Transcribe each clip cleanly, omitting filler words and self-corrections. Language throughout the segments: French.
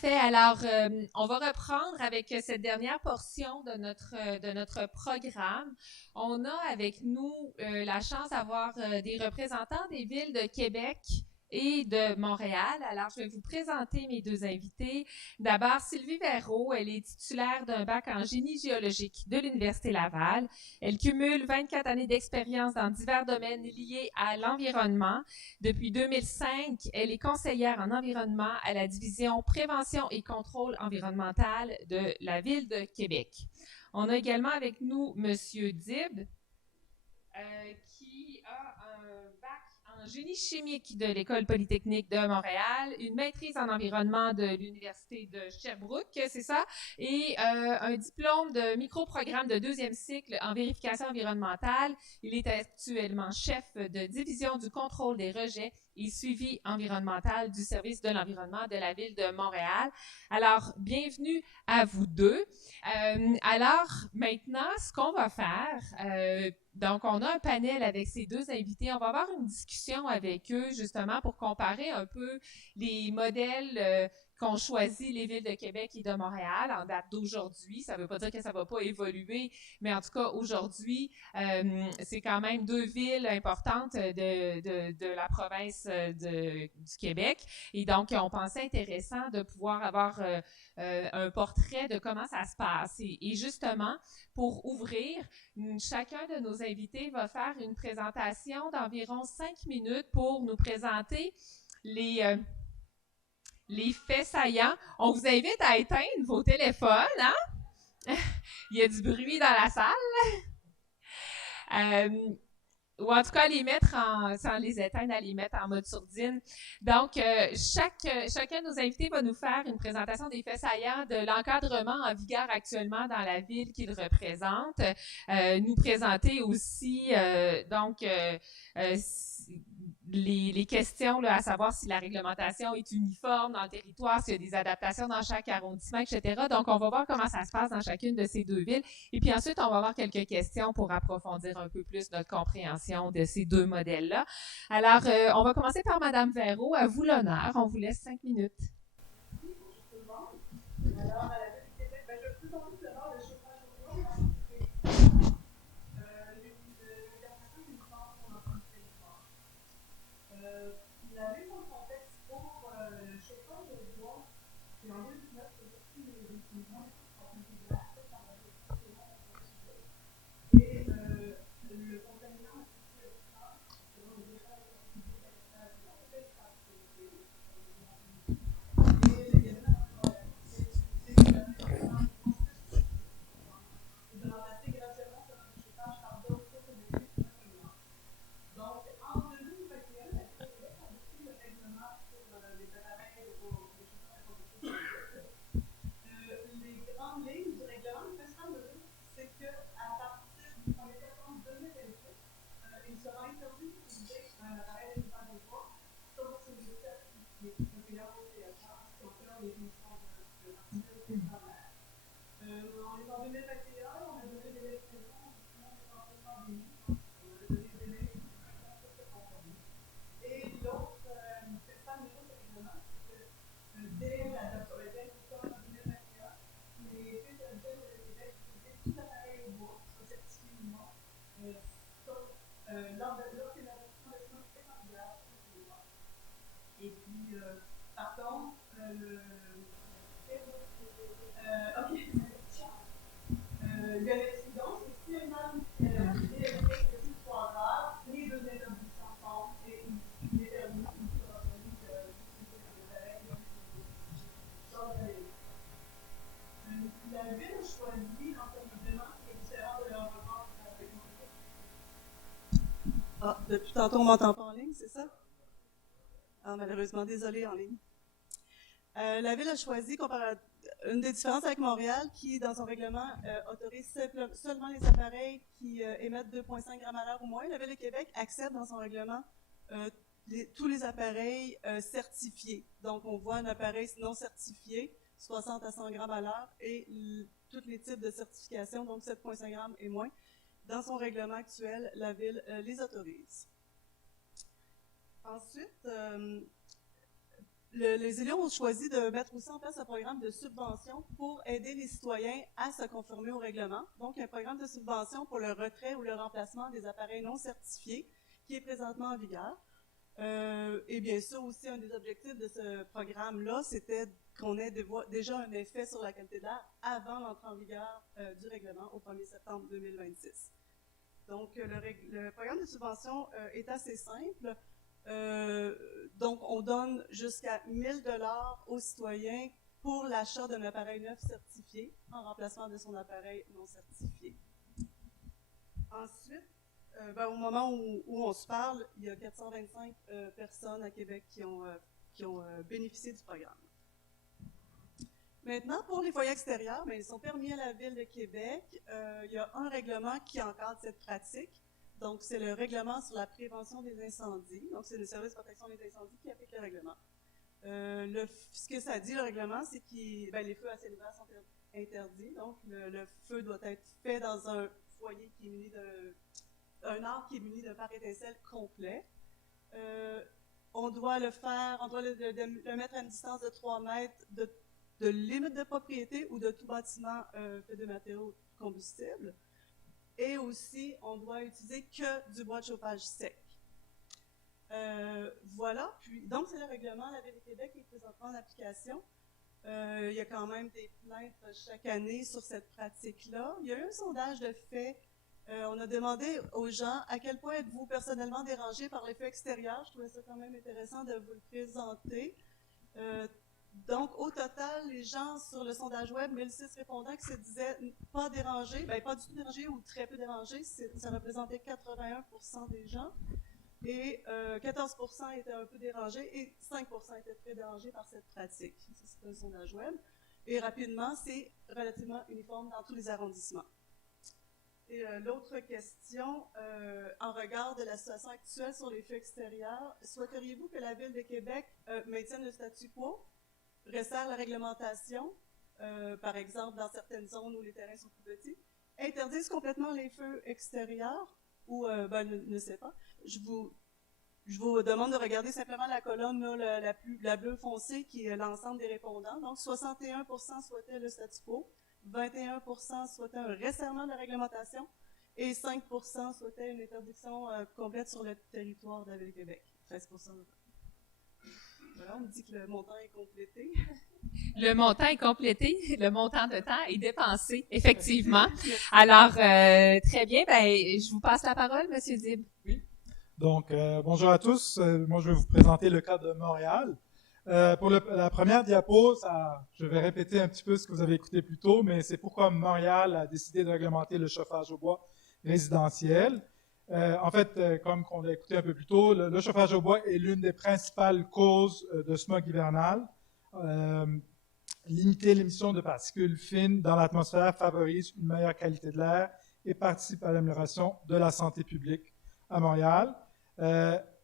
Parfait. Alors, on va reprendre avec cette dernière portion de notre programme. On a avec nous la chance d'avoir des représentants des villes de Québec et de Montréal. Alors, je vais vous présenter mes deux invités. D'abord, Sylvie Verreault, elle est titulaire d'un bac en génie géologique de l'Université Laval. Elle cumule 24 années d'expérience dans divers domaines liés à l'environnement. Depuis 2005, elle est conseillère en environnement à la division prévention et contrôle environnemental de la Ville de Québec. On a également avec nous M. Dib, qui a un bac en génie chimique de l'École polytechnique de Montréal, une maîtrise en environnement de l'Université de Sherbrooke, c'est ça, et un diplôme de microprogramme de deuxième cycle en vérification environnementale. Il est actuellement chef de division du contrôle des rejets et suivi environnemental du service de l'environnement de la Ville de Montréal. Alors, bienvenue à vous deux. Alors, maintenant, ce qu'on va faire, donc, on a un panel avec ces deux invités. On va avoir une discussion avec eux, justement, pour comparer un peu les modèles qu'ont choisi les villes de Québec et de Montréal en date d'aujourd'hui. Ça ne veut pas dire que ça ne va pas évoluer, mais en tout cas, aujourd'hui, c'est quand même deux villes importantes de la province du Québec. Et donc, on pensait intéressant de pouvoir avoir un portrait de comment ça se passe. Et justement, pour ouvrir, chacun de nos invités va faire une présentation d'environ 5 minutes pour nous présenter les faits saillants. On vous invite à éteindre vos téléphones, hein? Il y a du bruit dans la salle. Ou en tout cas, sans les éteindre, à les mettre en mode sourdine. Donc, chacun de nos invités va nous faire une présentation des faits saillants de l'encadrement en vigueur actuellement dans la ville qu'il représente. Nous présenter aussi, les questions là, à savoir si la réglementation est uniforme dans le territoire, s'il y a des adaptations dans chaque arrondissement, etc. Donc, on va voir comment ça se passe dans chacune de ces deux villes. Et puis ensuite, on va avoir quelques questions pour approfondir un peu plus notre compréhension de ces deux modèles-là. Alors, on va commencer par Mme Verreault. À vous l'honneur. On vous laisse 5 minutes. Oui, bonjour tout le monde. Alors, à la Ville du Québec, je vais vous présenter d'abord le chauffage au bois. L'organisation d'une forme pour notre territoire. La ville dans le contexte pour le chauffage au bois, c'est en 2019 que j'ai reçu les décisions qui sont intégrées par la et le contaminant anti-dioxane, selon les états de la de remplacer graduellement ce chauffage par d'autres sources d'énergie plus polluantes. Donc, en 2021, la Ville de Québec a adopté le règlement sur les appareils pour les chauffage combustible. Les grandes lignes du règlement, le principal de dire, c'est qu'à partir du 1er septembre 2028, il sera interdit d'utiliser un appareil de chauffage au bois, sauf si il est certifié, recueillant au CHA, qui opère les émissions de particules extraordinaires. On est en 2021, on a donné des expressions, on est en pleine pandémie, donc on a donné des délais pour se conformer. Et l'autre principal niveau de règlement, c'est que dès l'adoption en 2021, les filles de la Ville de Québec utilisaient tout appareil au bois, soit certifié ou non, sauf lorsque l'adoption de soins est en vigueur sur le territoire. Et puis, par contre, il y a l'exclusion, c'est si une norme électrique de 3 heures, les deux interdiction sont et il est permis une survenue d'utiliser des appareils La Ville a choisi dans son règlement qui est différent de leur rapport avec Ah, depuis tantôt, on ne m'entend pas en ligne, c'est ça? Ah, malheureusement, désolé en ligne. La Ville a choisi, une des différences avec Montréal, qui, dans son règlement, autorise seulement les appareils qui émettent 2,5 grammes à l'heure ou moins. La Ville de Québec accepte dans son règlement tous les appareils certifiés. Donc, on voit un appareil non certifié, 60 à 100 grammes à l'heure, et tous les types de certification, donc 7,5 grammes et moins. Dans son règlement actuel, la Ville les autorise. Ensuite, les élus ont choisi de mettre aussi en place un programme de subvention pour aider les citoyens à se conformer au règlement. Donc, un programme de subvention pour le retrait ou le remplacement des appareils non certifiés qui est présentement en vigueur. Et bien sûr, aussi, un des objectifs de ce programme-là, c'était qu'on ait déjà un effet sur la qualité de l'air avant l'entrée en vigueur du règlement au 1er septembre 2026. Donc, le programme de subvention est assez simple. Donc, on donne jusqu'à 1 000 $ aux citoyens pour l'achat d'un appareil neuf certifié en remplacement de son appareil non certifié. Ensuite, au moment où on se parle, il y a 425 personnes à Québec qui ont bénéficié du programme. Maintenant, pour les foyers extérieurs, ils sont permis à la Ville de Québec. Il y a un règlement qui encadre cette pratique. Donc, c'est le règlement sur la prévention des incendies. Donc, c'est le service de protection des incendies qui applique le règlement. Ce que ça dit, le règlement, c'est que les feux à ciel ouvert sont interdits. Donc, le feu doit être fait dans un foyer qui est muni d'un arbre qui est muni d'un pare étincelle complet. On doit le mettre à une distance de 3 mètres de limite de propriété ou de tout bâtiment fait de matériaux combustibles. Et aussi, on doit utiliser que du bois de chauffage sec. Voilà. Puis, donc, c'est le règlement de la Ville de Québec qui est présentement en application. Il y a quand même des plaintes chaque année sur cette pratique-là. Il y a eu un sondage de fait. On a demandé aux gens à quel point êtes-vous personnellement dérangé par les feux extérieurs. Je trouvais ça quand même intéressant de vous le présenter. Donc, au total, les gens sur le sondage web, 1006 répondants qui se disaient pas dérangés, pas du tout dérangés ou très peu dérangés, ça représentait 81% des gens. Et 14% étaient un peu dérangés et 5% étaient très dérangés par cette pratique. C'est un sondage web. Et rapidement, c'est relativement uniforme dans tous les arrondissements. Et l'autre question, en regard de la situation actuelle sur les feux extérieurs, souhaiteriez-vous que la Ville de Québec maintienne le statu quo, resserre la réglementation, par exemple dans certaines zones où les terrains sont plus petits, interdise complètement les feux extérieurs ou, ne sais pas. Je vous demande de regarder simplement la colonne là, la bleue foncée qui est l'ensemble des répondants. Donc, 61% souhaitaient le statu quo, 21% souhaitaient un resserrement de la réglementation et 5% souhaitaient une interdiction complète sur le territoire de la Ville de Québec. 13%. Voilà, on me dit que le montant est complété. Le montant est complété, le montant de temps est dépensé, effectivement. Alors, très bien, je vous passe la parole, M. Dib. Oui. Donc, bonjour à tous. Moi, je vais vous présenter le cas de Montréal. Pour la première diapo, je vais répéter un petit peu ce que vous avez écouté plus tôt, mais c'est pourquoi Montréal a décidé de réglementer le chauffage au bois résidentiel. En fait, comme on l'a écouté un peu plus tôt, le chauffage au bois est l'une des principales causes de smog hivernal. Limiter l'émission de particules fines dans l'atmosphère favorise une meilleure qualité de l'air et participe à l'amélioration de la santé publique à Montréal.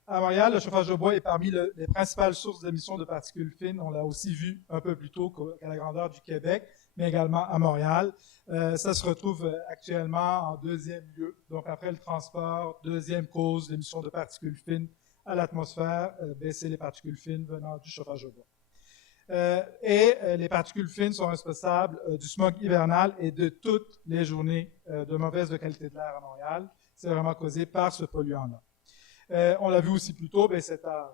À Montréal, le chauffage au bois est parmi les principales sources d'émissions de particules fines. On l'a aussi vu un peu plus tôt qu'à la grandeur du Québec, mais également à Montréal. Ça se retrouve actuellement en deuxième lieu. Donc, après le transport, deuxième cause d'émissions de particules fines à l'atmosphère, baisser les particules fines venant du chauffage au bois. Les particules fines sont responsables du smog hivernal et de toutes les journées de mauvaise qualité de l'air à Montréal. C'est vraiment causé par ce polluant-là. On l'a vu aussi plus tôt, oui,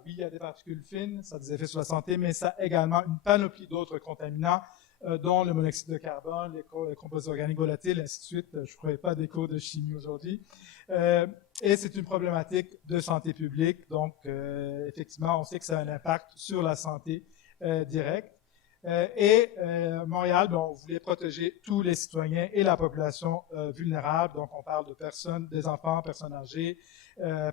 il y a des particules fines, ça a des effets sur la santé, mais ça a également une panoplie d'autres contaminants, dont le monoxyde de carbone, les composés organiques volatiles, ainsi de suite. Je ne ferai pas d'écho de chimie aujourd'hui. Et c'est une problématique de santé publique, donc effectivement, on sait que ça a un impact sur la santé direct. Montréal, on voulait protéger tous les citoyens et la population vulnérable. Donc, on parle de personnes, des enfants, personnes âgées,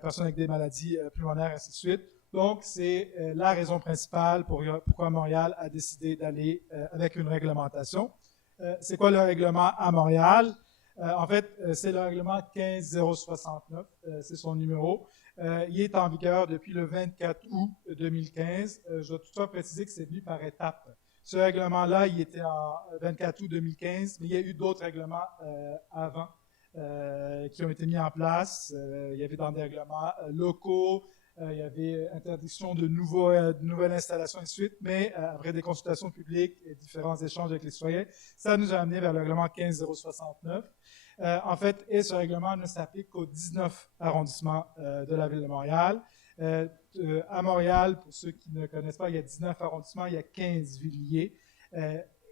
personnes avec des maladies pulmonaires, ainsi de suite. Donc, c'est la raison principale pourquoi Montréal a décidé d'aller avec une réglementation. C'est quoi le règlement à Montréal? En fait, c'est le règlement 15069, c'est son numéro. Il est en vigueur depuis le 24 août 2015. Je dois toutefois préciser que c'est venu par étapes. Ce règlement-là, il était en 24 août 2015, mais il y a eu d'autres règlements avant qui ont été mis en place. Il y avait dans des règlements locaux, Il y avait interdiction de nouvelles installations et de suite, mais après des consultations publiques et différents échanges avec les citoyens, ça nous a amené vers le règlement 15069. En fait, et ce règlement ne s'applique qu'aux 19 arrondissements de la ville de Montréal. À Montréal, pour ceux qui ne connaissent pas, il y a 19 arrondissements, il y a 15 villes liées.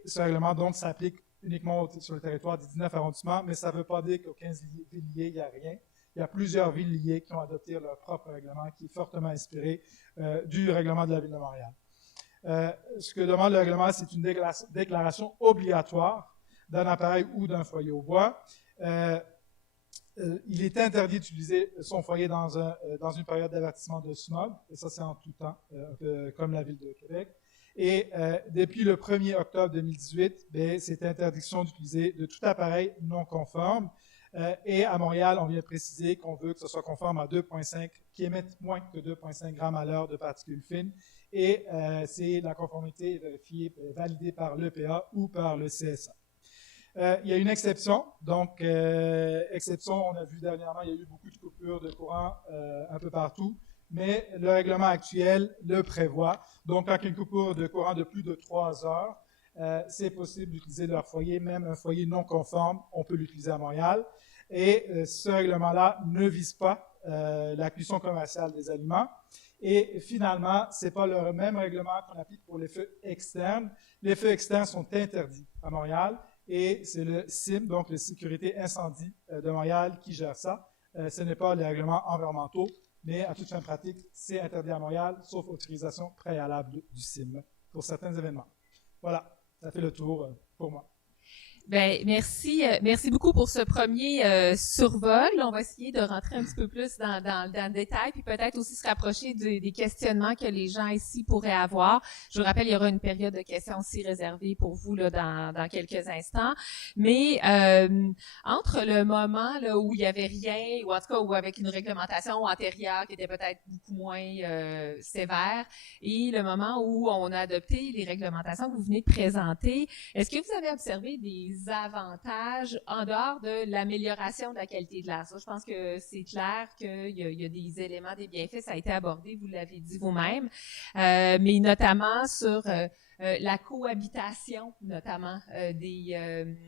Ce règlement, donc, s'applique uniquement sur le territoire des 19 arrondissements, mais ça ne veut pas dire qu'aux 15 villes liées, il n'y a rien. Il y a plusieurs villes liées qui ont adopté leur propre règlement, qui est fortement inspiré du règlement de la ville de Montréal. Ce que demande le règlement, c'est une déclaration obligatoire d'un appareil ou d'un foyer au bois. Il est interdit d'utiliser son foyer dans une période d'avertissement de smog, et ça c'est en tout temps, comme la ville de Québec. Et depuis le 1er octobre 2018, c'est interdiction d'utiliser de tout appareil non conforme. Et à Montréal, on vient préciser qu'on veut que ce soit conforme à 2,5, qui émette moins que 2,5 grammes à l'heure de particules fines. Et c'est la conformité vérifiée, validée par l'EPA ou par le CSA. Il y a une exception. Donc, exception, on a vu dernièrement, il y a eu beaucoup de coupures de courant un peu partout, mais le règlement actuel le prévoit. Donc, quand il y a une coupure de courant de plus de 3 heures, c'est possible d'utiliser leur foyer, même un foyer non conforme, on peut l'utiliser à Montréal. Et ce règlement-là ne vise pas la cuisson commerciale des aliments. Et finalement, ce n'est pas le même règlement qu'on applique pour les feux externes. Les feux externes sont interdits à Montréal et c'est le CIM, donc le Sécurité Incendie de Montréal, qui gère ça. Ce n'est pas les règlements environnementaux, mais à toute fin pratique, c'est interdit à Montréal, sauf autorisation préalable du CIM pour certains événements. Voilà, ça fait le tour pour moi. Ben, merci beaucoup pour ce premier survol. On va essayer de rentrer un petit peu plus dans le détail, puis peut-être aussi se rapprocher des questionnements que les gens ici pourraient avoir. Je vous rappelle, il y aura une période de questions aussi réservée pour vous là dans quelques instants. Mais entre le moment là où il y avait rien, ou en tout cas où avec une réglementation antérieure qui était peut-être beaucoup moins sévère, et le moment où on a adopté les réglementations que vous venez de présenter, est-ce que vous avez observé des avantages en dehors de l'amélioration de la qualité de l'air? Ça, je pense que c'est clair qu'il y a des éléments, des bienfaits, ça a été abordé, vous l'avez dit vous-même, mais notamment sur la cohabitation, notamment des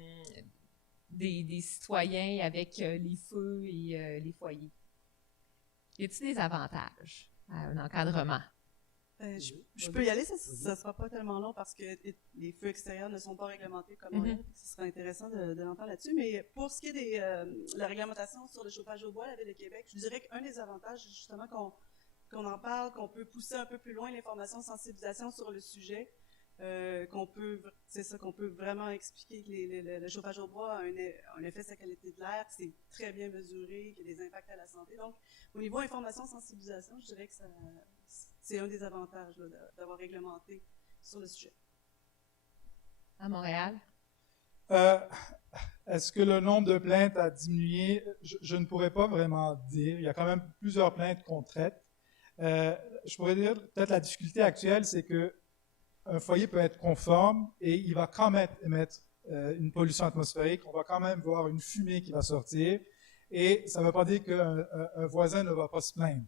citoyens avec les feux et les foyers. Y a-t-il des avantages à un encadrement? Je peux y aller, ça ne sera pas tellement long parce que les feux extérieurs ne sont pas réglementés comme Montréal. Ce sera intéressant de l'entendre là-dessus. Mais pour ce qui est de la réglementation sur le chauffage au bois à la Ville de Québec, je dirais qu'un des avantages, justement, qu'on en parle, qu'on peut pousser un peu plus loin l'information, sensibilisation sur le sujet, qu'on peut vraiment expliquer que le chauffage au bois a un effet sur la qualité de l'air, que c'est très bien mesuré, qu'il y a des impacts à la santé. Donc, au niveau information, sensibilisation, je dirais que c'est un des avantages là, d'avoir réglementé sur le sujet. À Montréal? Est-ce que le nombre de plaintes a diminué? Je ne pourrais pas vraiment dire. Il y a quand même plusieurs plaintes qu'on traite. Je pourrais dire, peut-être la difficulté actuelle, c'est qu'un foyer peut être conforme et il va quand même émettre une pollution atmosphérique. On va quand même voir une fumée qui va sortir. Et ça ne veut pas dire qu'un voisin ne va pas se plaindre.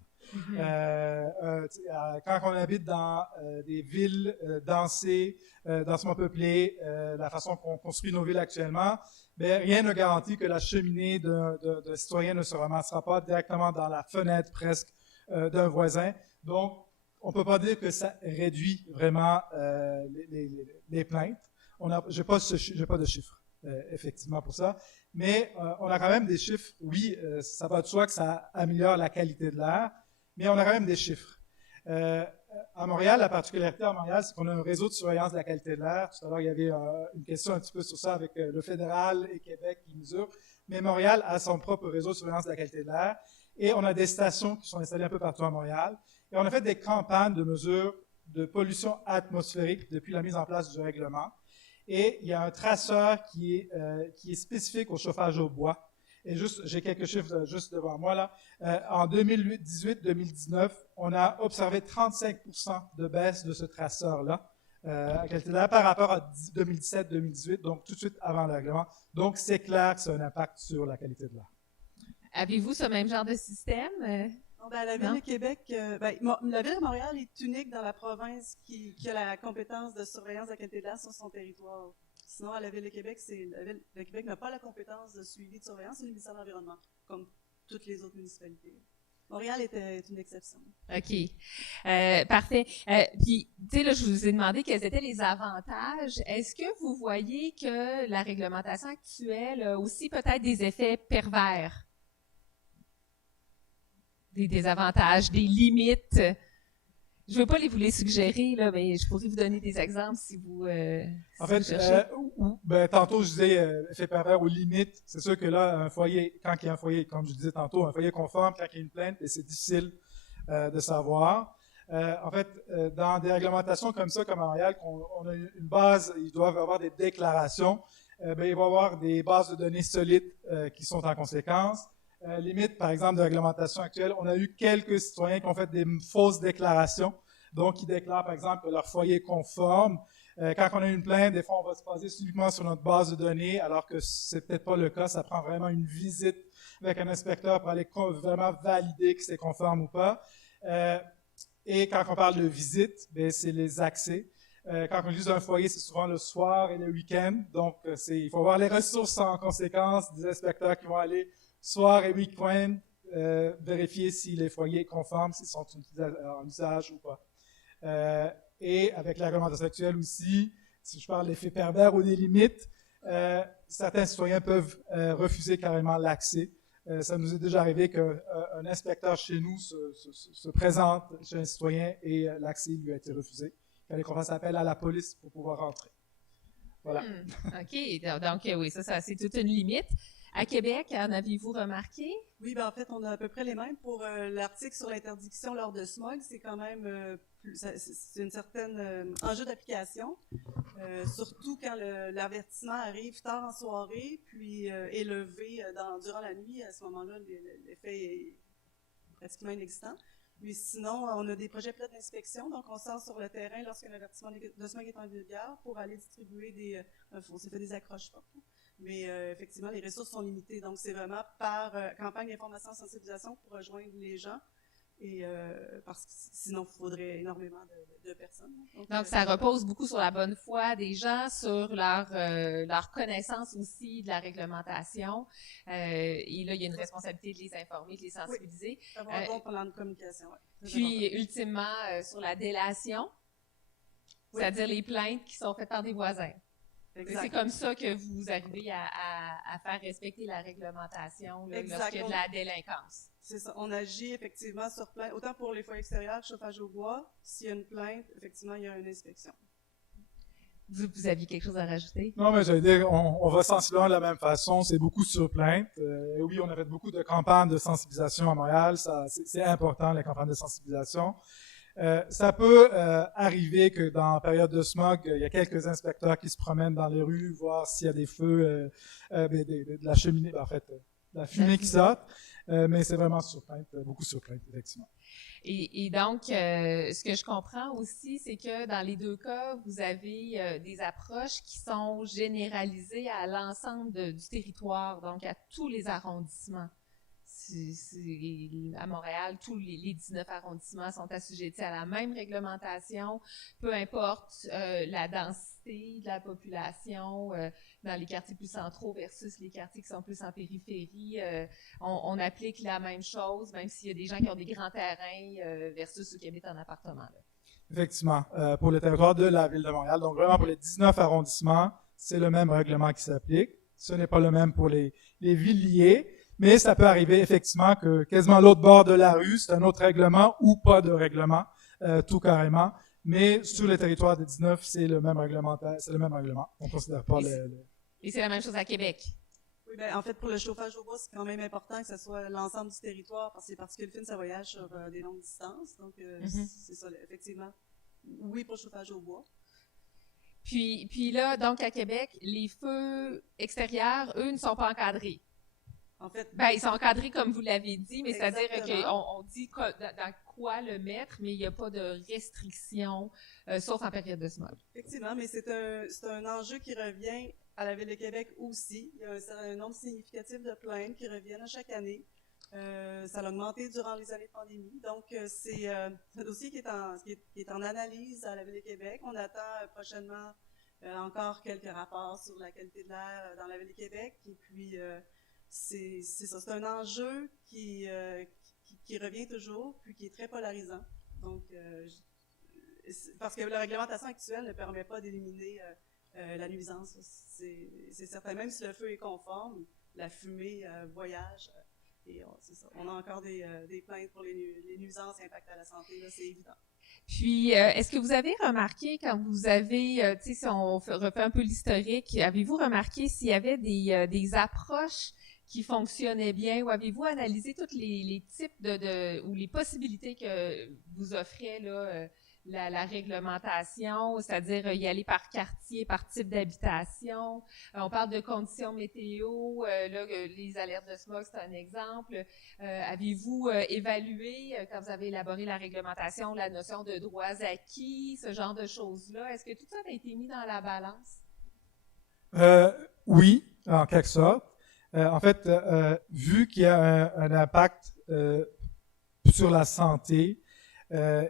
Quand on habite dans des villes densées, densément peuplées, la façon qu'on construit nos villes actuellement, rien ne garantit que la cheminée d'un citoyen ne se ramassera pas directement dans la fenêtre presque d'un voisin. Donc, on ne peut pas dire que ça réduit vraiment les plaintes. Je n'ai pas de chiffres, effectivement, pour ça. Mais on a quand même des chiffres. Oui, ça va de soi que ça améliore la qualité de l'air. Mais on a quand même des chiffres. À Montréal, la particularité à Montréal, c'est qu'on a un réseau de surveillance de la qualité de l'air. Tout à l'heure, il y avait une question un petit peu sur ça avec le fédéral et Québec qui mesurent. Mais Montréal a son propre réseau de surveillance de la qualité de l'air. Et on a des stations qui sont installées un peu partout à Montréal. Et on a fait des campagnes de mesure de pollution atmosphérique depuis la mise en place du règlement. Et il y a un traceur qui est spécifique au chauffage au bois. Et j'ai quelques chiffres juste devant moi là. En 2018-2019, on a observé 35% de baisse de ce traceur-là à qualité de l'air par rapport à 2017-2018, donc tout de suite avant le règlement. Donc, c'est clair que ça a un impact sur la qualité de l'air. Avez-vous ce même genre de système? Ben, la Ville Non? de Québec, la Ville de Montréal est unique dans la province qui a la compétence de surveillance de la qualité de l'air sur son territoire. Sinon, à la Ville de Québec, la Ville de Québec n'a pas la compétence de suivi de surveillance, c'est le ministère de l'Environnement, comme toutes les autres municipalités. Montréal est une exception. OK. Parfait. Puis, tu sais, là, je vous ai demandé quels étaient les avantages. Est-ce que vous voyez que la réglementation actuelle a aussi peut-être des effets pervers? Des désavantages, des limites? Je ne veux pas vous les suggérer, là, mais je pourrais vous donner des exemples si vous En fait, tantôt, je disais effet pervers aux limites. C'est sûr que là, un foyer, quand il y a un foyer, comme je disais tantôt, un foyer conforme, quand il y a une plainte, c'est difficile de savoir. En fait, dans des réglementations comme ça, comme à Montréal, on a une base, ils doivent avoir des déclarations, il va y avoir des bases de données solides qui sont en conséquence. Limite, par exemple, de réglementation actuelle, on a eu quelques citoyens qui ont fait des fausses déclarations. Donc, ils déclarent, par exemple, que leur foyer est conforme. Quand on a une plainte, des fois, on va se baser uniquement sur notre base de données, alors que c'est peut-être pas le cas. Ça prend vraiment une visite avec un inspecteur pour aller vraiment valider que c'est conforme ou pas. Et quand on parle de visite, c'est les accès. Quand on utilise un foyer, c'est souvent le soir et le week-end. Donc, il faut avoir les ressources en conséquence des inspecteurs qui vont aller soir et week-end, vérifier si les foyers conformes, s'ils sont en usage ou pas. Et avec la réglementation actuelle aussi, si je parle d'effets pervers ou des limites, certains citoyens peuvent refuser carrément l'accès. Ça nous est déjà arrivé qu'un inspecteur chez nous se présente chez un citoyen et l'accès lui a été refusé. Il fallait qu'on fasse appel à la police pour pouvoir rentrer. Voilà. OK. Donc, oui, ça, c'est toute une limite. À Québec, en avez-vous remarqué? Oui, en fait, on a à peu près les mêmes. Pour l'article sur l'interdiction lors de smog, c'est quand même c'est une certaine enjeu d'application, surtout quand l'avertissement arrive tard en soirée, puis est levé durant la nuit. À ce moment-là, l'effet est pratiquement inexistant. Mais sinon, on a des projets pilotes d'inspection, donc on sort sur le terrain lorsque l'avertissement de smog est en vigueur pour aller distribuer on s'est fait des accroches fortes. Mais effectivement, les ressources sont limitées. Donc, c'est vraiment par campagne d'information et sensibilisation pour rejoindre les gens. Et parce que sinon, il faudrait énormément de personnes. Donc, ça repose beaucoup sur la bonne foi des gens, sur leur connaissance aussi de la réglementation. Et là, il y a une responsabilité de les informer, de les sensibiliser. Oui, avoir un bon plan de communication. Ouais. Puis, ultimement, sur la délation, c'est-à-dire les plaintes qui sont faites par des voisins. C'est comme ça que vous arrivez à faire respecter la réglementation lorsqu'il y a de la délinquance. C'est ça. On agit effectivement sur plainte. Autant pour les foyers extérieurs, chauffage au bois, s'il y a une plainte, effectivement, il y a une inspection. Vous aviez quelque chose à rajouter? Non, mais j'allais dire, on va sensiblement de la même façon. C'est beaucoup sur plainte. Et oui, on a fait beaucoup de campagnes de sensibilisation à Montréal. C'est important, les campagnes de sensibilisation. Ça peut arriver que dans la période de smog, il y a quelques inspecteurs qui se promènent dans les rues, voir s'il y a des feux, de la cheminée, en fait, de la fumée qui saute. Mais c'est vraiment sur plainte, beaucoup sur plainte, effectivement. Et donc, ce que je comprends aussi, c'est que dans les deux cas, vous avez des approches qui sont généralisées à l'ensemble du territoire, donc à tous les arrondissements. À Montréal, tous les 19 arrondissements sont assujettis à la même réglementation, peu importe la densité de la population dans les quartiers plus centraux versus les quartiers qui sont plus en périphérie. On applique la même chose, même s'il y a des gens qui ont des grands terrains versus ceux qui habitent en appartement. Là. Effectivement, pour le territoire de la Ville de Montréal. Donc, vraiment, pour les 19 arrondissements, c'est le même règlement qui s'applique. Ce n'est pas le même pour les villes liées. Mais ça peut arriver effectivement que quasiment l'autre bord de la rue, c'est un autre règlement ou pas de règlement, tout carrément. Mais sur le territoire des 19, c'est le même règlement. On ne considère pas Et c'est la même chose à Québec. Oui, en fait, pour le chauffage au bois, c'est quand même important que ce soit l'ensemble du territoire, parce que les particules fines, ça voyage sur des longues distances. Donc, c'est ça, effectivement. Oui, pour le chauffage au bois. Puis là, donc à Québec, les feux extérieurs, eux, ne sont pas encadrés. En fait, ils sont encadrés comme vous l'avez dit, mais c'est-à-dire qu'on dit dans quoi le mettre, mais il n'y a pas de restriction, sauf en période de smog. Effectivement, mais c'est un enjeu qui revient à la Ville de Québec aussi. Il y a un nombre significatif de plaintes qui reviennent à chaque année. Ça a augmenté durant les années de pandémie. Donc, c'est un dossier qui est en analyse à la Ville de Québec. On attend prochainement encore quelques rapports sur la qualité de l'air dans la Ville de Québec. Et puis, c'est ça. C'est un enjeu qui revient toujours, puis qui est très polarisant. Donc, parce que la réglementation actuelle ne permet pas d'éliminer la nuisance. C'est certain. Même si le feu est conforme, la fumée voyage. Et c'est ça. On a encore des plaintes pour les nuisances et impacts à la santé, là, c'est évident. Puis, est-ce que vous avez remarqué quand vous avez, tu sais, si on refait un peu l'historique, avez-vous remarqué s'il y avait des approches qui fonctionnaient bien ou avez-vous analysé tous les types ou les possibilités que vous offrait là, la réglementation, c'est-à-dire y aller par quartier, par type d'habitation. On parle de conditions météo, là, les alertes de smog, c'est un exemple. Avez-vous évalué, quand vous avez élaboré la réglementation, la notion de droits acquis, ce genre de choses-là? Est-ce que tout ça a été mis dans la balance? Oui, en quelque sorte. En fait, vu qu'il y a un impact sur la santé,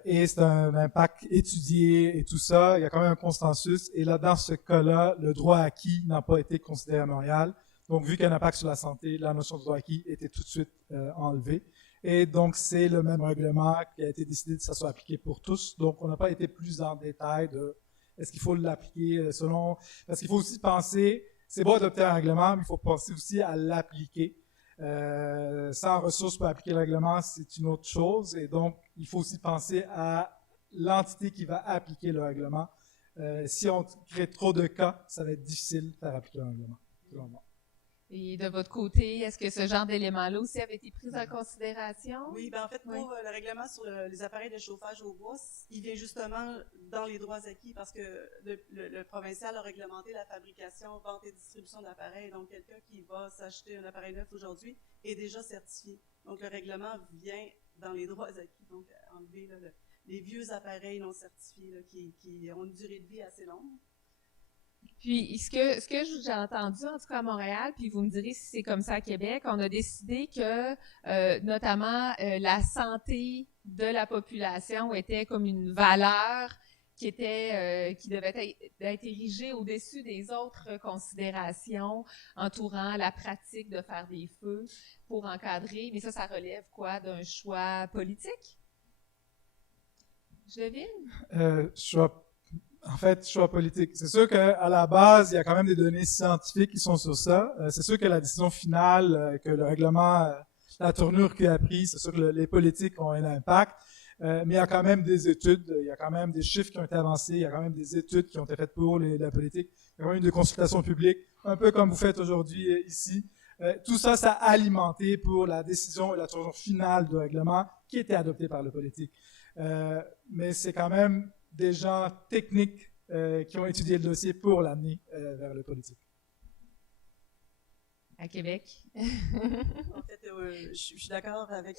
et c'est un impact étudié et tout ça, il y a quand même un consensus. Et là, dans ce cas-là, le droit acquis n'a pas été considéré à Montréal. Donc, vu qu'il y a un impact sur la santé, la notion de droit acquis était tout de suite enlevée. Et donc, c'est le même règlement qui a été décidé que ça soit appliqué pour tous. Donc, on n'a pas été plus en détail de est-ce qu'il faut l'appliquer selon... Parce qu'il faut aussi penser, c'est beau adopter un règlement, mais il faut penser aussi à l'appliquer. Sans ressources pour appliquer le règlement, c'est une autre chose. Et donc, il faut aussi penser à l'entité qui va appliquer le règlement. Si on crée trop de cas, ça va être difficile de faire appliquer un règlement. Et de votre côté, est-ce que ce genre d'éléments-là aussi avait été pris en considération? Oui, ben en fait, pour le règlement sur les appareils de chauffage au bois, il vient justement dans les droits acquis parce que le provincial a réglementé la fabrication, vente et distribution d'appareils. Donc, quelqu'un qui va s'acheter un appareil neuf aujourd'hui est déjà certifié. Donc, le règlement vient dans les droits acquis. Donc, enlever là, les vieux appareils non certifiés là, qui ont une durée de vie assez longue. Puis, ce que j'ai entendu, en tout cas à Montréal, puis vous me direz si c'est comme ça à Québec, on a décidé que, notamment, la santé de la population était comme une valeur qui devait être érigée au-dessus des autres considérations entourant la pratique de faire des feux pour encadrer. Mais ça relève quoi? D'un choix politique? Je devine? Choix politique. C'est sûr qu'à la base, il y a quand même des données scientifiques qui sont sur ça. C'est sûr que la décision finale, que le règlement, la tournure qu'il a prise, c'est sûr que les politiques ont un impact. Mais il y a quand même des études, il y a quand même des chiffres qui ont été avancés, il y a quand même des études qui ont été faites pour la politique. Il y a quand même des consultations publiques, un peu comme vous faites aujourd'hui ici. Tout ça, ça a alimenté pour la décision et la tournure finale du règlement qui était adopté par le politique. Mais c'est quand même des gens techniques qui ont étudié le dossier pour l'amener vers le politique. À Québec. En fait, je suis d'accord avec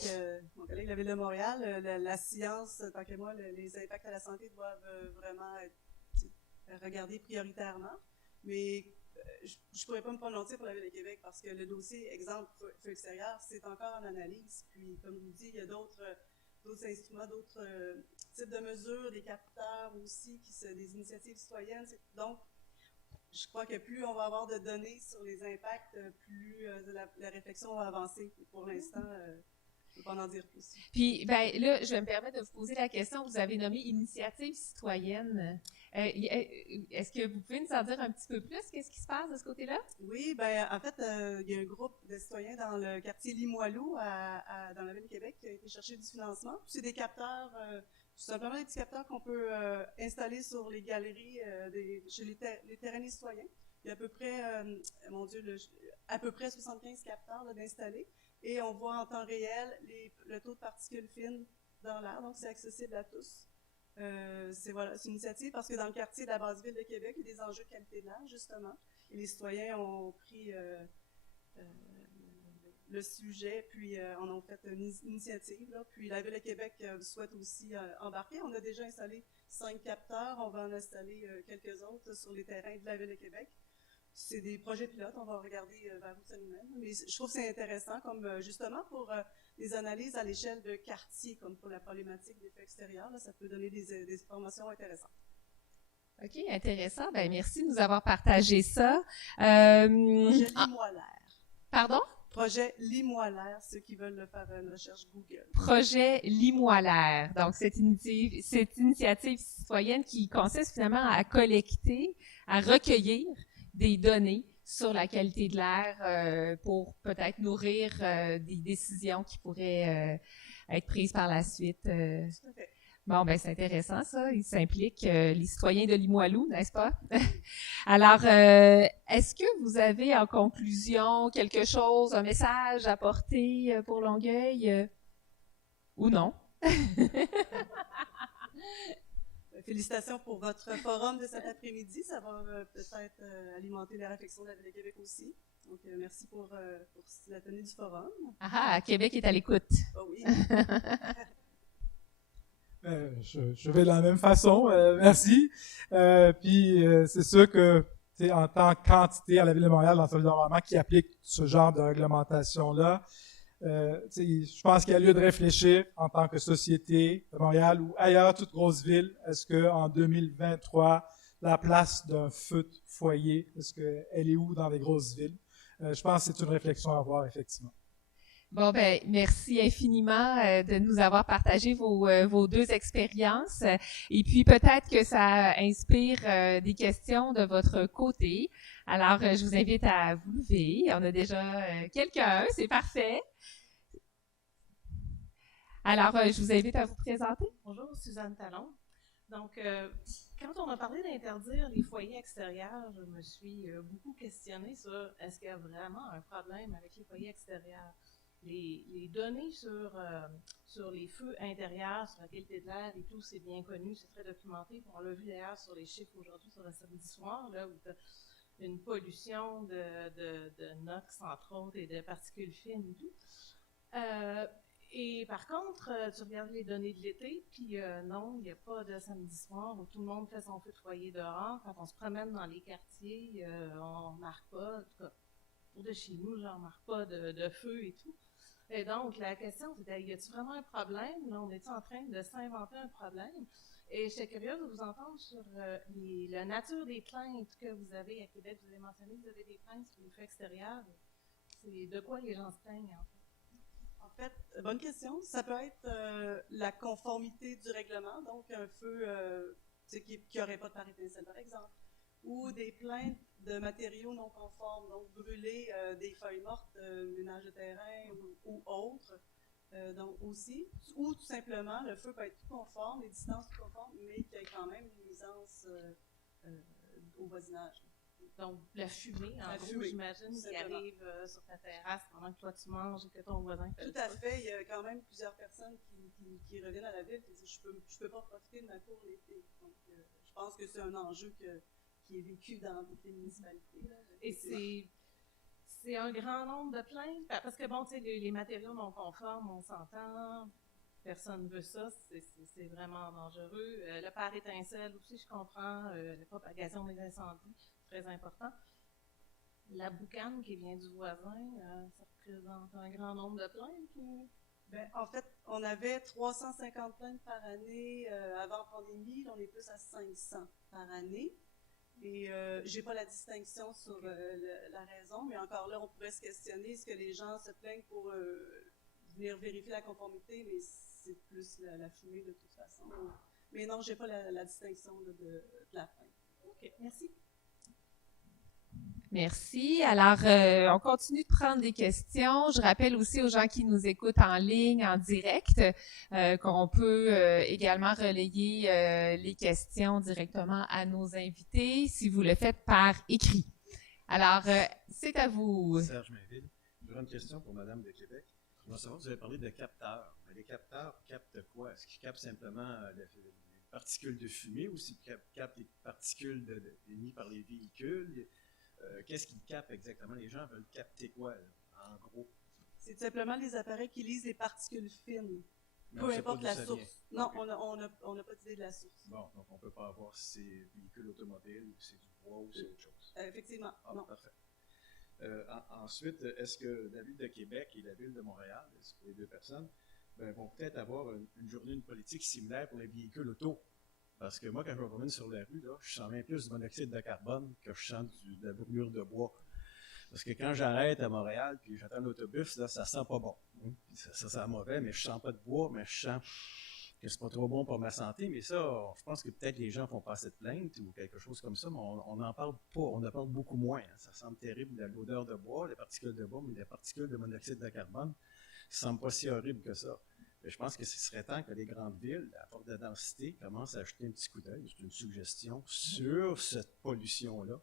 mon collègue de la Ville de Montréal. La science, tant que moi, les impacts à la santé doivent vraiment être regardés prioritairement. Mais je ne pourrais pas me prononcer pour la Ville de Québec parce que le dossier, exemple, feu extérieur, c'est encore en analyse. Puis, comme je vous dis, il y a d'autres instruments, d'autres types de mesures, des capteurs aussi, des initiatives citoyennes. Donc, je crois que plus on va avoir de données sur les impacts, plus la réflexion va avancer. Pour l'instant, je ne peux pas en dire plus. Puis, ben là, je vais me permettre de vous poser la question. Vous avez nommé initiative citoyenne. Est-ce que vous pouvez nous en dire un petit peu plus? Qu'est-ce qui se passe de ce côté-là? Oui, ben en fait, il y a un groupe de citoyens dans le quartier Limoilou, dans la ville de Québec, qui a été chercher du financement. C'est des capteurs, tout simplement des petits capteurs qu'on peut installer sur les galeries chez les terrains des citoyens. Il y a à peu près, à peu près 75 capteurs d'installer. Et on voit en temps réel le taux de particules fines dans l'air, donc c'est accessible à tous. C'est une initiative parce que dans le quartier de la Basse-Ville de Québec, il y a des enjeux de qualité de l'air, justement. Et les citoyens ont pris le sujet, puis en ont fait une initiative. Là. Puis la Ville de Québec souhaite aussi embarquer. On a déjà installé 5 capteurs. On va en installer quelques autres sur les terrains de la Ville de Québec. c'est des projets pilotes, on va regarder vers où ça nous mène. Mais je trouve que c'est intéressant, comme justement pour des analyses à l'échelle de quartier, comme pour la problématique des faits extérieurs, là, ça peut donner des informations intéressantes. OK, intéressant. Ben, merci de nous avoir partagé ça. Projet Lis-moi l'air. Pardon? Projet Lis-moi l'air, ceux qui veulent faire une recherche Google. Projet Lis-moi l'air. Donc, cette initiative citoyenne qui consiste finalement à collecter, à recueillir des données sur la qualité de l'air pour peut-être nourrir des décisions qui pourraient être prises par la suite. Tout à fait. Bon, ben c'est intéressant ça. Il s'implique les citoyens de Limoilou, n'est-ce pas? Alors, est-ce que vous avez en conclusion quelque chose, un message à porter pour Longueuil ou non? Félicitations pour votre forum de cet après-midi. Ça va peut-être alimenter la réflexion de la Ville de Québec aussi. Donc, merci pour la tenue du forum. Ah, Québec est à l'écoute. Oh oui. Je vais de la même façon, merci. Puis c'est sûr que en tant que quantité à la Ville de Montréal dans le service d'environnement qui applique ce genre de réglementation-là, je pense qu'il y a lieu de réfléchir en tant que société de Montréal ou ailleurs, toute grosse ville, est-ce qu'en 2023, la place d'un feu de foyer, est-ce qu'elle est où dans les grosses villes? Je pense que c'est une réflexion à avoir, effectivement. Bon, ben, merci infiniment de nous avoir partagé vos deux expériences. Et puis, peut-être que ça inspire des questions de votre côté. Alors, je vous invite à vous lever. On a déjà quelqu'un, c'est parfait. Alors, je vous invite à vous présenter. Bonjour, Suzanne Talon. Donc, quand on a parlé d'interdire les foyers extérieurs, je me suis beaucoup questionnée sur est-ce qu'il y a vraiment un problème avec les foyers extérieurs. Les données sur les feux intérieurs, sur la qualité de l'air et tout, c'est bien connu, c'est très documenté. On l'a vu d'ailleurs sur les chiffres aujourd'hui sur le samedi soir, là, où tu as une pollution de NOx, entre autres, et de particules fines et tout. Et par contre, tu regardes les données de l'été, puis non, il n'y a pas de samedi soir où tout le monde fait son feu de foyer dehors. Quand on se promène dans les quartiers, on ne remarque pas, en tout cas, de chez nous, je ne remarque pas de feu et tout. Et donc, la question, c'était, y a-t-il vraiment un problème? Là, on est en train de s'inventer un problème? Et j'étais curieuse de vous entendre sur la nature des plaintes que vous avez à Québec. Vous avez mentionné que vous avez des plaintes sur les feux extérieurs. C'est de quoi les gens se plaignent, en fait? En fait, bonne question. Ça peut être la conformité du règlement, donc un feu qui n'aurait pas de pare étincelle, par exemple, ou des plaintes de matériaux non conformes, donc brûler des feuilles mortes, ménage de terrain ou autres, donc aussi, ou tout simplement, le feu peut être tout conforme, les distances tout conformes, mais qu'il y ait quand même une nuisance au voisinage. Donc, la fumée, en gros, j'imagine, qui arrive sur ta terrasse pendant que toi tu manges et que ton voisin fait Tout à fait. Il y a quand même plusieurs personnes qui reviennent à la ville et disent je peux pas profiter de ma cour l'été. Donc, je pense que c'est un enjeu qui est vécu dans toutes les municipalités. Là. Et c'est un grand nombre de plaintes, parce que bon, tu sais, les matériaux non conformes, on s'entend, personne ne veut ça, c'est vraiment dangereux. Le pare étincelle aussi, je comprends, la propagation des incendies, très important. La boucane qui vient du voisin, ça représente un grand nombre de plaintes ou? Ben, en fait, on avait 350 plaintes par année avant pandémie, on est plus à 500 par année. Et j'ai pas la distinction sur la raison, mais encore là, on pourrait se questionner, est-ce que les gens se plaignent pour venir vérifier la conformité, mais c'est plus la fumée de toute façon. Mais non, j'ai pas la distinction de la plainte. OK, merci. Merci. Alors, on continue de prendre des questions. Je rappelle aussi aux gens qui nous écoutent en ligne, en direct, qu'on peut également relayer les questions directement à nos invités si vous le faites par écrit. Alors, c'est à vous. Serge Mainville. J'aurais une question pour Madame de Québec. Je veux savoir, vous avez parlé de capteurs. Les capteurs captent quoi? Est-ce qu'ils captent simplement les particules de fumée ou s'ils captent les particules émises par les véhicules? Qu'est-ce qu'ils captent exactement? Les gens veulent capter quoi, là, en gros? C'est tout simplement les appareils qui lisent les particules fines. Mais on Peu sait pas importe d'où la ça source. vient. Non, Ok. on n'a pas d'idée de la source. Bon, donc on ne peut pas avoir si c'est véhicule automobile ou c'est du bois ou c'est autre chose. Effectivement, Ah, non. parfait. Ensuite, est-ce que la Ville de Québec et la Ville de Montréal, c'est pour les deux personnes, vont peut-être avoir une journée de politique similaire pour les véhicules auto? Parce que moi, quand je me promène sur la rue, là, je sens bien plus du monoxyde de carbone que je sens de la brûlure de bois. Parce que quand j'arrête à Montréal puis j'attends l'autobus, là, ça sent pas bon. Ça sent mauvais, mais je sens pas de bois, mais je sens que c'est pas trop bon pour ma santé. Mais ça, je pense que peut-être les gens font pas assez de plainte ou quelque chose comme ça, mais on n'en parle pas. On en parle beaucoup moins. Hein. Ça semble terrible, l'odeur de bois, les particules de bois, mais les particules de monoxyde de carbone, ça semble pas si horrible que ça. Mais je pense que ce serait temps que les grandes villes, à force de densité, commencent à jeter un petit coup d'œil, c'est une suggestion, sur cette pollution-là.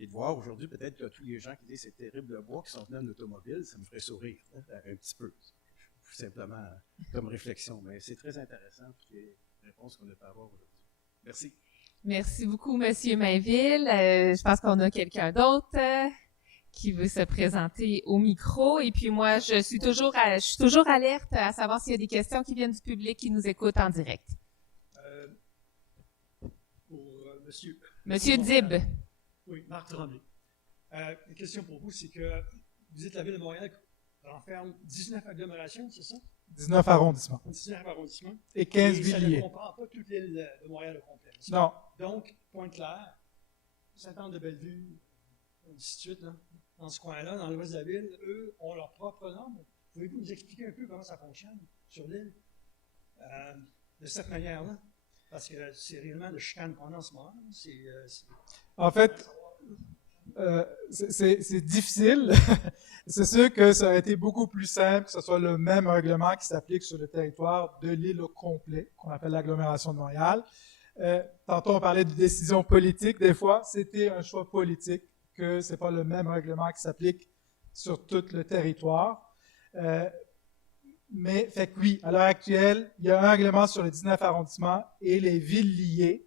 Et de voir aujourd'hui, peut-être que tous les gens qui disent c'est terrible le bois, qui sont venus en automobile, ça me ferait sourire, hein, un petit peu. Simplement comme réflexion. Mais c'est très intéressant, toutes les réponses qu'on a pu avoir aujourd'hui. Merci. Merci beaucoup, Monsieur Mainville. Je pense qu'on a quelqu'un d'autre qui veut se présenter au micro. Et puis moi, je suis toujours alerte à savoir s'il y a des questions qui viennent du public qui nous écoute en direct. Pour monsieur. Monsieur Dib. Oui, Marc Tremblay. Une question pour vous, c'est que vous dites la Ville de Montréal renferme 19 agglomérations, c'est ça? 19 arrondissements 19 arrondissements. et 15 Et ça villes ne liées. comprend pas toute l'île de Montréal au complet. n'est-ce pas? Non, Donc, Pointe-Claire, Sainte-Anne-de-Bellevue, ainsi de suite, là, dans ce coin-là, dans l'ouest de la ville, eux ont leur propre norme. Pouvez-vous nous expliquer un peu comment ça fonctionne sur l'île de cette manière-là? Parce que c'est réellement le chicane qu'on a en ce moment. en fait, c'est difficile. C'est sûr que ça aurait été beaucoup plus simple que ce soit le même règlement qui s'applique sur le territoire de l'île au complet, qu'on appelle l'agglomération de Montréal. Tantôt, on parlait de décision politique. Des fois, c'était un choix politique que c'est pas le même règlement qui s'applique sur tout le territoire. Mais, fait que oui, à l'heure actuelle, il y a un règlement sur les 19 arrondissements et les villes liées.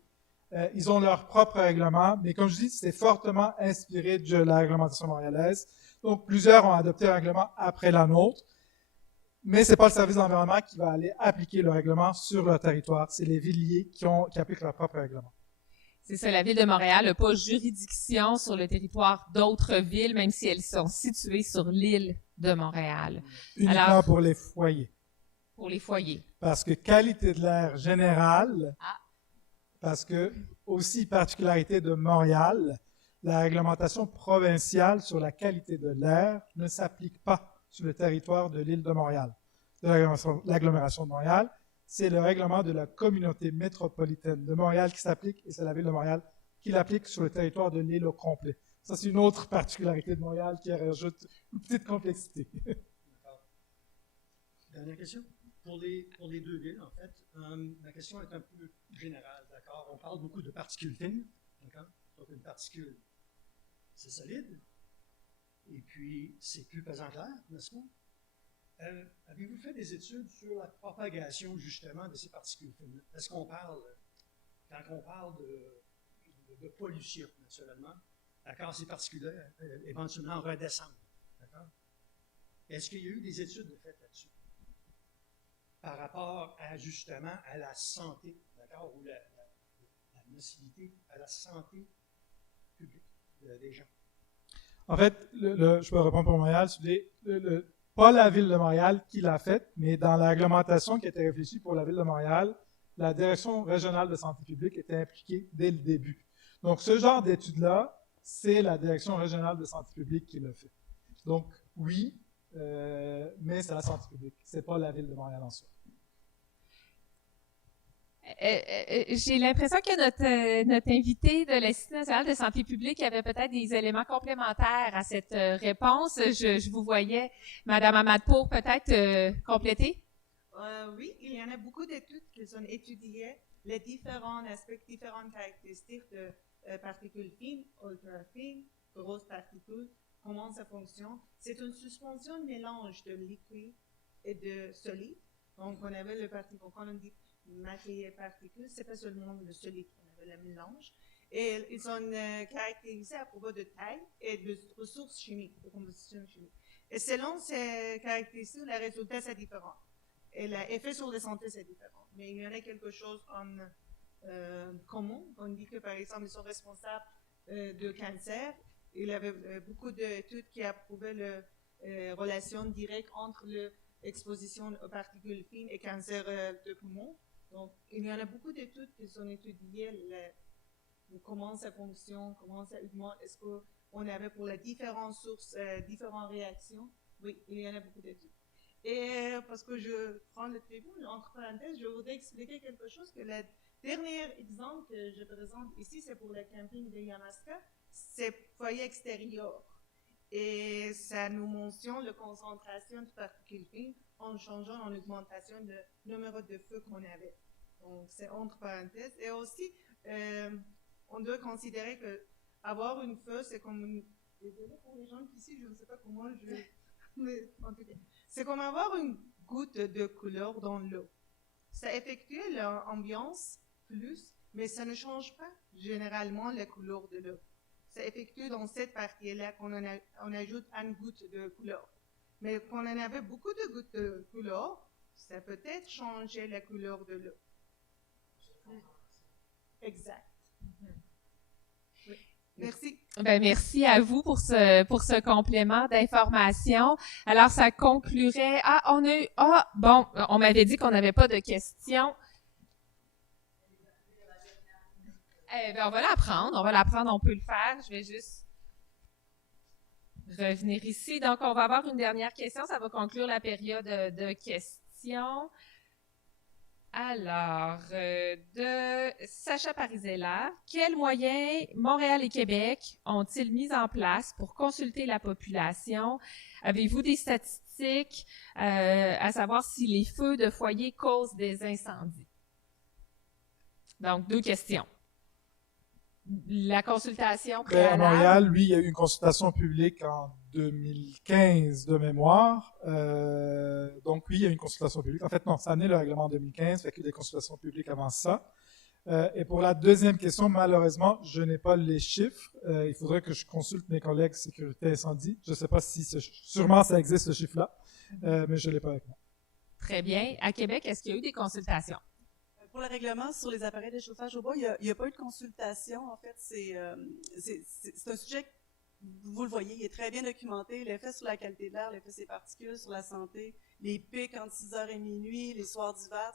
Ils ont leur propre règlement, mais comme je dis, c'est fortement inspiré de la réglementation montréalaise. Donc, plusieurs ont adopté un règlement après la nôtre, mais c'est pas le service d'environnement qui va aller appliquer le règlement sur leur territoire. C'est les villes liées qui appliquent leur propre règlement. C'est ça, la Ville de Montréal n'a pas juridiction sur le territoire d'autres villes, même si elles sont situées sur l'île de Montréal. Uniquement Alors, pour les foyers. pour les foyers. Parce que qualité de l'air générale, parce que aussi particularité de Montréal, la réglementation provinciale sur la qualité de l'air ne s'applique pas sur le territoire de l'île de Montréal, de l'agglomération de Montréal. C'est le règlement de la communauté métropolitaine de Montréal qui s'applique et c'est la Ville de Montréal qui l'applique sur le territoire de l'île au complet. Ça, c'est une autre particularité de Montréal qui rajoute une petite complexité. Dernière question. Pour les deux villes, en fait, ma question est un peu générale, d'accord? On parle beaucoup de particules fines, d'accord? Donc, une particule, c'est solide, et puis c'est plus pesant que l'air, n'est-ce pas? Avez-vous fait des études sur la propagation, justement, de ces particules fines? Est-ce qu'on parle, quand on parle de pollution, naturellement, d'accord, ces particules-là, éventuellement, redescendent, d'accord? Est-ce qu'il y a eu des études faites là-dessus? Par rapport à, justement, à la santé, d'accord, ou la nocivité à la santé publique des gens. En fait, je peux répondre pour Montréal, pas la Ville de Montréal qui l'a fait, mais dans la réglementation qui a été réfléchie pour la Ville de Montréal, la Direction régionale de santé publique était impliquée dès le début. Donc, ce genre d'études-là, c'est la Direction régionale de santé publique qui l'a fait. Donc, oui, mais c'est la santé publique, c'est pas la Ville de Montréal en soi. J'ai l'impression que notre invité de l'Institut national de santé publique avait peut-être des éléments complémentaires à cette réponse. Je vous voyais, Madame Amadpour, peut-être compléter? Oui, il y en a beaucoup d'études qui ont étudié les différents aspects, différentes caractéristiques de particules fines, ultra fines, grosses particules, comment ça fonctionne. C'est une suspension mélange de liquide et de solide. Donc, on avait le particule, quand on dit matière particule, c'est pas seulement le solide, on avait le mélange. Et ils sont caractérisés à propos de taille et de ressources chimiques, de composition chimique. Et selon ces caractéristiques, les résultats sont différents. et l'effet sur la santé, c'est différent. Mais il y en a quelque chose en commun. On dit que, par exemple, ils sont responsables de cancer. Il y avait beaucoup d'études qui a prouvé la relation directe entre l'exposition aux particules fines et cancer de poumon. Donc, il y en a beaucoup d'études qui sont étudiées comment ça fonctionne, comment ça augmente, est-ce qu'on avait pour les différentes sources, différentes réactions. Oui, il y en a beaucoup d'études. Et parce que je prends le tribune, entre parenthèses, je voudrais expliquer quelque chose, que le dernier exemple que je présente ici, c'est pour le camping de Yamaska, c'est foyer extérieur. Et ça nous mentionne la concentration de particules fines en changeant en augmentation le numéro de feux qu'on avait. Donc, c'est entre parenthèses. Et aussi, on doit considérer que avoir une feu, c'est comme une... Désolée pour les gens ici, je ne sais pas comment je... Mais en tout cas, c'est comme avoir une goutte de couleur dans l'eau. Ça effectue l'ambiance plus, mais ça ne change pas généralement la couleur de l'eau. Ça effectue dans cette partie-là qu'on on ajoute une goutte de couleur. Mais quand on avait beaucoup de gouttes de couleur, ça peut être changer la couleur de l'eau. Exact. Oui. Merci. Ben, merci à vous pour ce complément d'information. Alors, ça conclurait... on m'avait dit qu'on n'avait pas de questions. Eh bien, on va l'apprendre, on peut le faire. Je vais juste revenir ici. Donc, on va avoir une dernière question, ça va conclure la période de questions. Alors, de Sacha Parisella, quels moyens Montréal et Québec ont-ils mis en place pour consulter la population? Avez-vous des statistiques à savoir si les feux de foyer causent des incendies? Donc, 2 questions. La consultation préalable. À Montréal, lui, il y a eu une consultation publique en 2015 de mémoire. Donc, oui, il y a eu une consultation publique. En fait, non, ça a amené le règlement en 2015, fait qu'il y a eu des consultations publiques avant ça. Et pour la deuxième question, malheureusement, je n'ai pas les chiffres. Il faudrait que je consulte mes collègues sécurité incendie. Je ne sais pas si sûrement ça existe, ce chiffre-là, mais je ne l'ai pas avec moi. Très bien. À Québec, est-ce qu'il y a eu des consultations? Pour le règlement sur les appareils de chauffage au bois, il n'y a pas eu de consultation. En fait, c'est un sujet, vous le voyez, il est très bien documenté. L'effet sur la qualité de l'air, l'effet sur les particules, sur la santé, les pics entre 6h et minuit, les soirs d'hiver,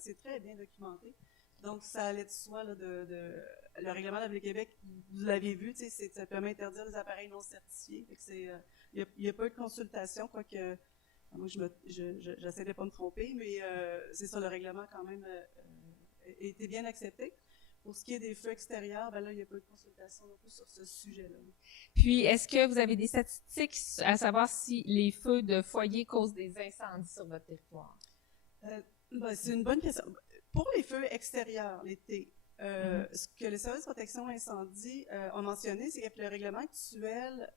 c'est très bien documenté. Donc, ça allait de soi, là, le règlement de la Ville de Québec, vous l'avez vu, ça permet d'interdire les appareils non certifiés. Il n'y a pas eu de consultation, quoique... Moi, j'essaie de ne pas me tromper, mais c'est ça, le règlement quand même a été bien accepté. Pour ce qui est des feux extérieurs, ben là, il n'y a pas eu de consultation non plus sur ce sujet-là. Puis, est-ce que vous avez des statistiques à savoir si les feux de foyer causent des incendies sur votre territoire? C'est une bonne question. Pour les feux extérieurs, l'été, ce que les services de protection incendie ont mentionné, c'est que le règlement actuel,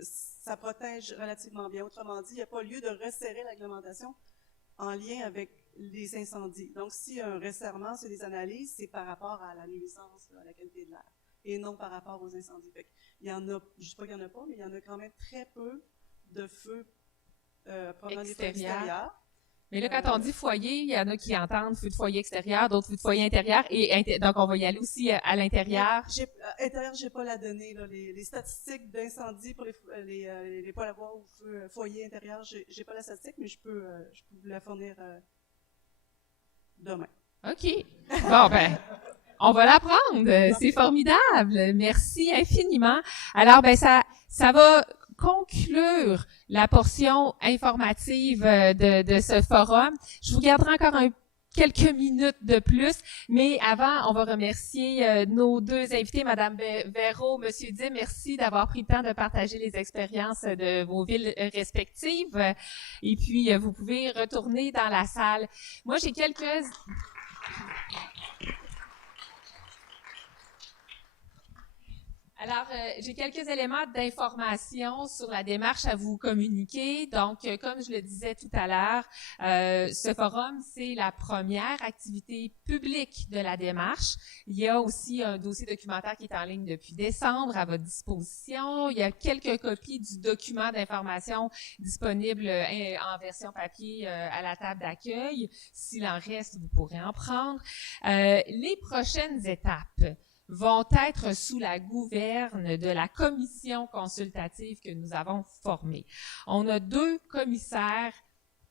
ça protège relativement bien. Autrement dit, il n'y a pas lieu de resserrer la réglementation en lien avec les incendies. Donc, s'il y a un resserrement sur les analyses, c'est par rapport à la nuisance, à la qualité de l'air, et non par rapport aux incendies. Fait il y en a, je ne dis pas qu'il n'y en a pas, mais il y en a quand même très peu de feux provenant des feux extérieurs. Mais là, quand on dit foyer, il y en a qui entendent feu de foyer extérieur, d'autres feux de foyer intérieur, et donc on va y aller aussi à l'intérieur. Intérieur, j'ai pas la donnée, là, les statistiques d'incendie pour les poêles à bois ou foyer intérieur, j'ai pas la statistique, mais je peux vous la fournir demain. OK. Bon, ben, on va l'apprendre. C'est formidable. Merci infiniment. Alors, ben, ça va conclure la portion informative de ce forum. Je vous garderai encore quelques minutes de plus, mais avant, on va remercier nos 2 invités, Madame Véro, Monsieur Dim, merci d'avoir pris le temps de partager les expériences de vos villes respectives. Et puis, vous pouvez retourner dans la salle. Moi, j'ai quelques... Alors, j'ai quelques éléments d'information sur la démarche à vous communiquer. Donc, comme je le disais tout à l'heure, ce forum, c'est la première activité publique de la démarche. Il y a aussi un dossier documentaire qui est en ligne depuis décembre à votre disposition. Il y a quelques copies du document d'information disponible en version papier à la table d'accueil. S'il en reste, vous pourrez en prendre. Les prochaines étapes vont être sous la gouverne de la commission consultative que nous avons formée. On a 2 commissaires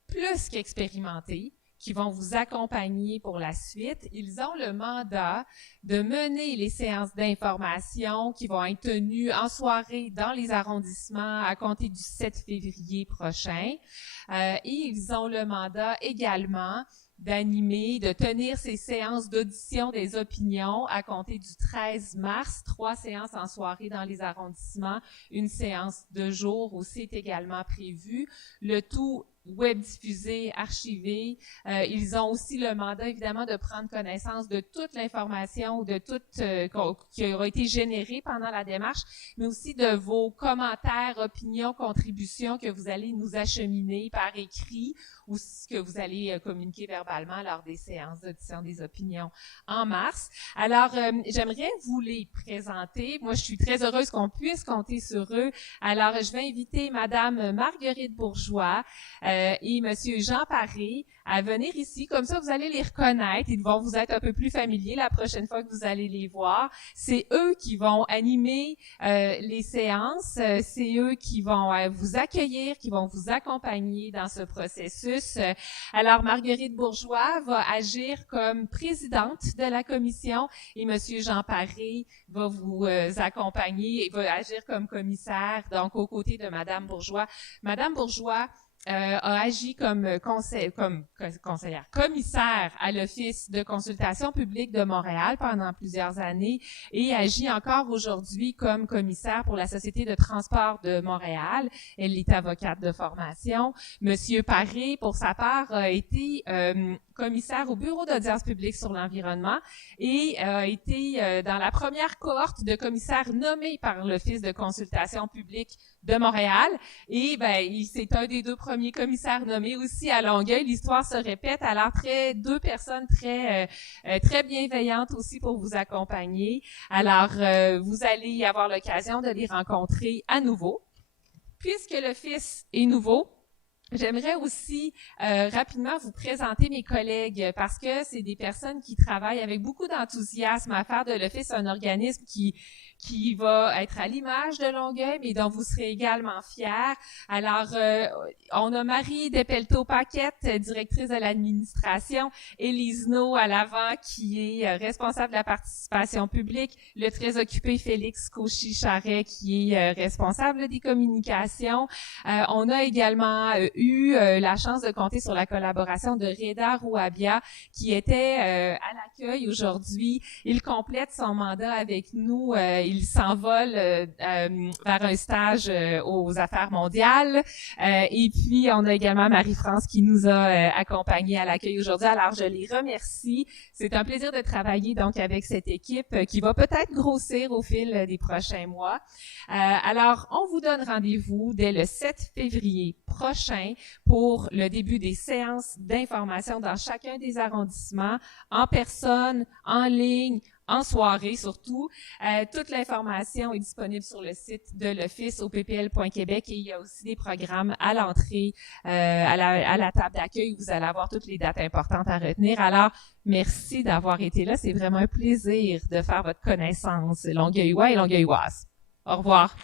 plus qu'expérimentés qui vont vous accompagner pour la suite. Ils ont le mandat de mener les séances d'information qui vont être tenues en soirée dans les arrondissements à compter du 7 février prochain. Et ils ont le mandat également d'animer, de tenir ces séances d'audition des opinions à compter du 13 mars, 3 séances en soirée dans les arrondissements, une séance de jour aussi est également prévue. Le tout web diffusé, archivé. Ils ont aussi le mandat, évidemment, de prendre connaissance de toute l'information ou de toute qui aura été générée pendant la démarche, mais aussi de vos commentaires, opinions, contributions que vous allez nous acheminer par écrit ou ce que vous allez communiquer verbalement lors des séances d'audition des opinions en mars. Alors, j'aimerais vous les présenter. Moi, je suis très heureuse qu'on puisse compter sur eux. Alors, je vais inviter Madame Marguerite Bourgeois et Monsieur Jean Paré à venir ici. Comme ça, vous allez les reconnaître. Ils vont vous être un peu plus familiers la prochaine fois que vous allez les voir. C'est eux qui vont animer les séances. C'est eux qui vont vous accueillir, qui vont vous accompagner dans ce processus. Alors, Marguerite Bourgeois va agir comme présidente de la commission et Monsieur Jean Paré va vous accompagner et va agir comme commissaire, donc aux côtés de Madame Bourgeois. Madame Bourgeois a agi comme conseillère, commissaire à l'Office de consultation publique de Montréal pendant plusieurs années et agit encore aujourd'hui comme commissaire pour la Société de transport de Montréal. Elle est avocate de formation. Monsieur Paré, pour sa part, a été commissaire au Bureau d'audience publique sur l'environnement et a été dans la première cohorte de commissaires nommés par l'Office de consultation publique de Montréal. Et c'est un des 2 premiers commissaires nommés aussi à Longueuil. L'histoire se répète. Alors, 2 personnes très bienveillantes aussi pour vous accompagner. Alors, vous allez avoir l'occasion de les rencontrer à nouveau. Puisque l'Office est nouveau, j'aimerais aussi rapidement vous présenter mes collègues parce que c'est des personnes qui travaillent avec beaucoup d'enthousiasme à faire de l'Office un organisme qui va être à l'image de Longueuil, mais dont vous serez également fiers. Alors, on a Marie Despelteaux-Paquette, directrice de l'administration, Élise No à l'avant, qui est responsable de la participation publique, le très occupé Félix Cauchy-Charret, qui est responsable des communications. On a également eu la chance de compter sur la collaboration de Reda Rouabia, qui était à l'accueil aujourd'hui. Il complète son mandat avec nous. Il s'envole vers un stage aux Affaires mondiales. Et puis, on a également Marie-France qui nous a accompagnés à l'accueil aujourd'hui. Alors, je les remercie. C'est un plaisir de travailler donc avec cette équipe qui va peut-être grossir au fil des prochains mois. Alors, on vous donne rendez-vous dès le 7 février prochain pour le début des séances d'information dans chacun des arrondissements, en personne, en ligne, en soirée surtout. Toute l'information est disponible sur le site de l'Office au ppl.québec et il y a aussi des programmes à l'entrée, à la table d'accueil où vous allez avoir toutes les dates importantes à retenir. Alors, merci d'avoir été là. C'est vraiment un plaisir de faire votre connaissance, Longueuillois et Longueuilloises. Au revoir.